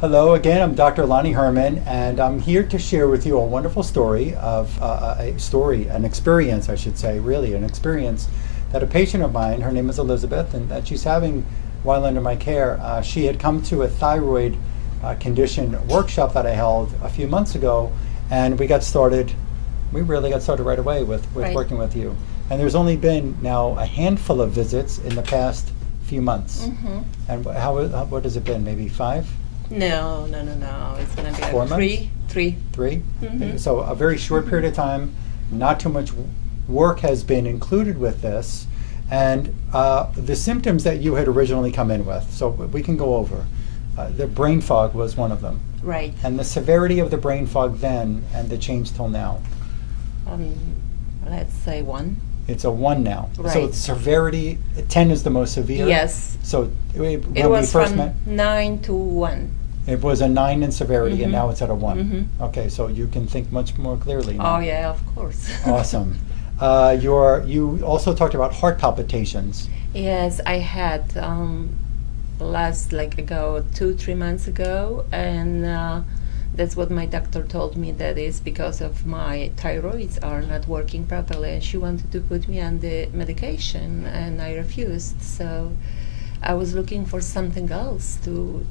Hello again, I'm Dr. Lonnie Herman, and I'm here to share with you a wonderful story of an experience, I should say, really an experience that a patient of mine, her name is Elizabeth, and that she's having while under my care. She had come to a thyroid condition workshop that I held a few months ago, and we really got started right away with Right. working with you. And there's only been now a handful of visits in the past few months. Mm-hmm. And what has it been, maybe 5? No. It's gonna be 4 like months? three. 3? Mhm. So a very short period of time, not too much work has been included with this. And the symptoms that you had originally come in with, so we can go over. The brain fog was one of them. Right. And the severity of the brain fog then and the change till now. Let's say 1. It's a 1 now. So Right. the severity, 10 is the most severe? Yes. So when It we was first from met, 9 to 1. it was a 9 in severity and Mhm. now it's at a 1. Mhm. Okay, so you can think much more clearly now. Oh yeah, of course. Awesome. You also talked about heart palpitations. Yes, I had last 2-3 months ago, and that's what my doctor told me, that is because of my thyroids are not working properly, and she wanted to put me on the medication, and I refused. So I was looking for something else to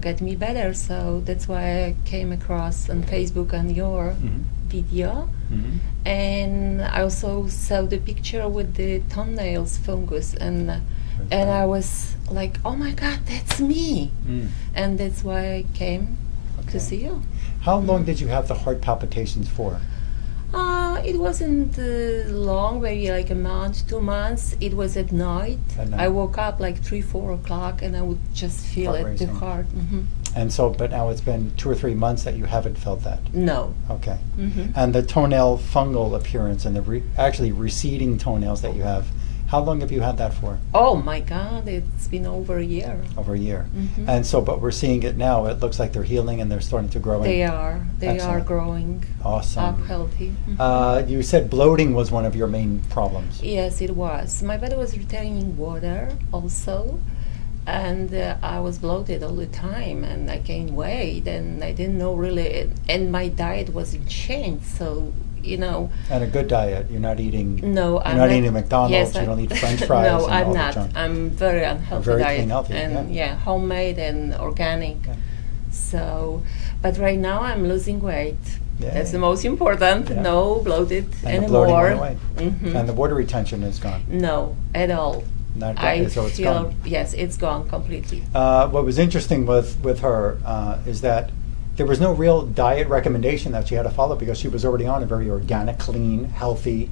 get me better. So that's why I came across on Facebook on your Mhm. video. Mhm. And I also saw the picture with the toenails fungus, and I was like, oh my God, that's me. Mm. And that's why I came Okay. to see you. How long did you have the heart palpitations for? It wasn't long, maybe like a month, 2 months. It was at night. At night. I woke up like 3-4 o'clock, and I would just feel Heart it, the racing. heart. And so, but now it's been 2 or 3 months that you haven't felt that. No. Okay. Mhm. And the toenail fungal appearance and the actually receding toenails that you have, how long have you had that for? Oh my God, it's been over a year. Over a year. Mhm. And so, but we're seeing it now. It looks like they're healing and they're starting to grow in. They are Excellent. growing Awesome. up healthy. Mhm. You said bloating was one of your main problems. Yes, it was. My body was retaining water also, and I was bloated all the time, and I gained weight, and I didn't know really, and my diet wasn't changed, so, And a good diet. You're not eating. no, You're I'm not eating McDonald's. yes, You I- don't eat French fries. No, and I'm all the not. junk. I'm very unhealthy very diet, clean, healthy, and yeah. homemade and organic. Yeah. So, but right now I'm losing weight. That's Yay. the most important. Yeah. No bloated And the anymore. bloating went away. Mhm. And the water retention is gone. No, at all. Not I so it's feel gone. yes, it's gone completely. What was interesting with her is that there was no real diet recommendation that she had to follow because she was already on a very organic, clean, healthy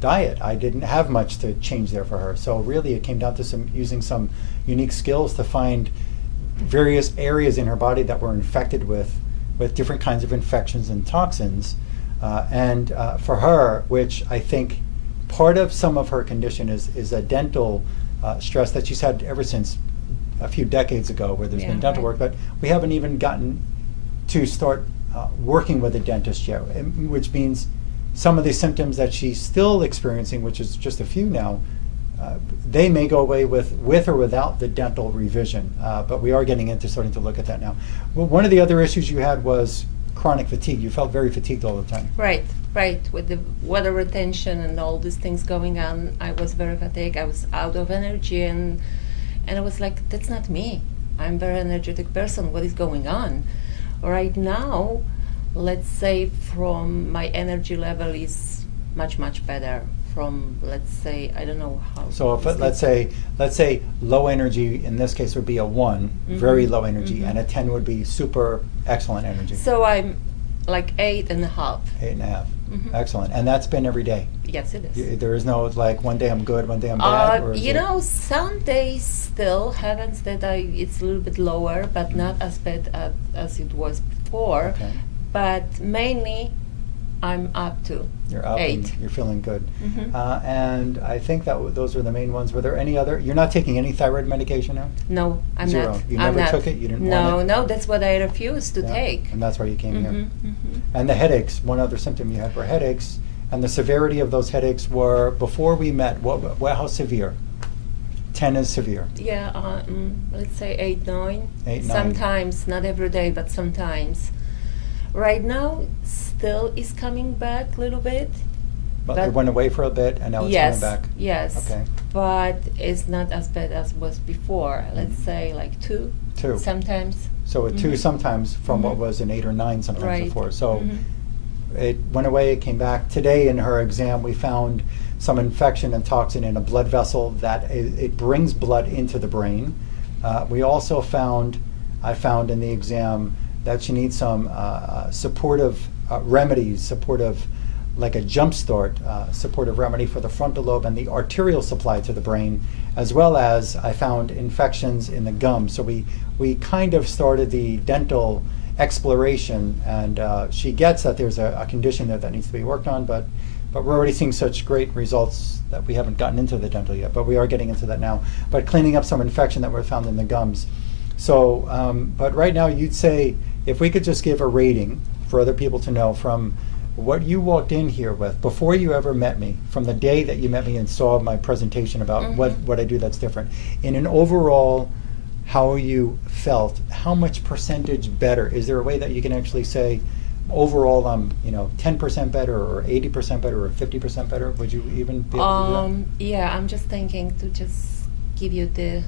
diet. I didn't have much to change there for her. So really it came down to using some unique skills to find various areas in her body that were infected with different kinds of infections and toxins. And for her, which I think part of some of her condition is a dental stress that she's had ever since a few decades ago, where there's Yeah, been dental right. work, but we haven't even gotten to start working with a dentist yet, which means some of the symptoms that she's still experiencing, which is just a few now, they may go away with or without the dental revision, but we are getting into starting to look at that now. Well, one of the other issues you had was chronic fatigue. You felt very fatigued all the time. Right. With the water retention and all these things going on, I was very fatigued. I was out of energy, and I was like, that's not me. I'm a very energetic person. What is going on? Right now, let's say from my energy level is much better. From, let's say, I don't know how. So if is let's say low energy in this case would be a 1, very low energy, Mhm. and a 10 would be super excellent energy. So I'm like 8.5. 8.5. Mhm. Excellent. And that's been every day. Yes, it is. There is no like one day I'm good, one day I'm bad. Or is You it- know, some days still happens that it's a little bit lower, but not as bad as it was before. Okay. But mainly, I'm up to You're up 8. and you're feeling good. Mhm. And I think that those were the main ones. Were there any other? You're not taking any thyroid medication now? No, I'm Zero. not. You I'm never not. took it? You didn't No, want it? no, that's what I refuse to Yeah. take. And that's why you came here. Mhm, mhm. And the headaches, one other symptom you had were headaches, and the severity of those headaches were, before we met, how severe? 10 is severe. Yeah, let's say 8, 9. 8, 9. Sometimes, not every day, but sometimes. Right now, still is coming back a little bit. But it went away for a bit, and now it's yes, coming back. Yes. Okay. But it's not as bad as it was before. Let's say like 2. 2. Sometimes. So a 2 sometimes from what was an 8 or 9 sometimes Right. before. So it went away, it came back. Today in her exam, we found some infection and toxin in a blood vessel that it brings blood into the brain. We also I found in the exam that she needs some supportive remedies, like a jumpstart supportive remedy for the frontal lobe and the arterial supply to the brain, as well as I found infections in the gums. So we kind of started the dental exploration, and she gets that there's a condition there that needs to be worked on, but we're already seeing such great results that we haven't gotten into the dental yet, but we are getting into that now. But cleaning up some infection that were found in the gums. So, but right now you'd say, if we could just give a rating for other people to know from what you walked in here with before you ever met me, from the day that you met me and saw my presentation about what I do that's different, in an overall, how you felt, how much percentage better? Is there a way that you can actually say, overall I'm 10% better or 80% better or 50% better? Would you even be able to do that? Yeah, I'm just thinking to just give you the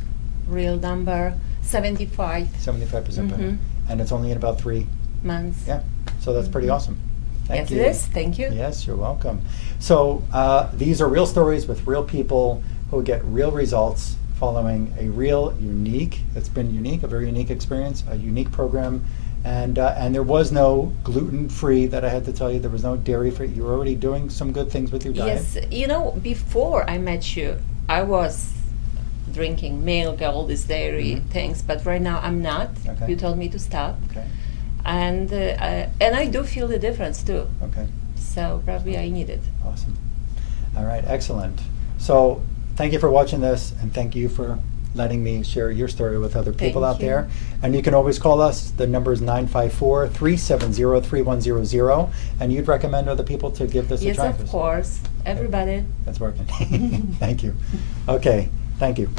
real number, 75 75% better. And it's only in about 3 months. Yeah, so that's pretty awesome. Thank Yes, you. it is. Thank you. Yes, you're welcome. So these are real stories with real people who get real results following a real unique, it's been unique, a very unique experience, a unique program. And there was no gluten-free that I had to tell you. There was no dairy-free. You were already doing some good things with your diet. Yes, before I met you, I was drinking milk, all these dairy things, but right now I'm not. Okay. You told me to stop. Okay. And I do feel the difference too. Okay. So probably I need it. Awesome. All right, excellent. So thank you for watching this, and thank you for letting me share your story with other people Thank out you. there. And you can always call us. The number is 954-370-3100. And you'd recommend other people to give this a Yes, try? of course. Everybody. That's working. Thank you. Okay, thank you.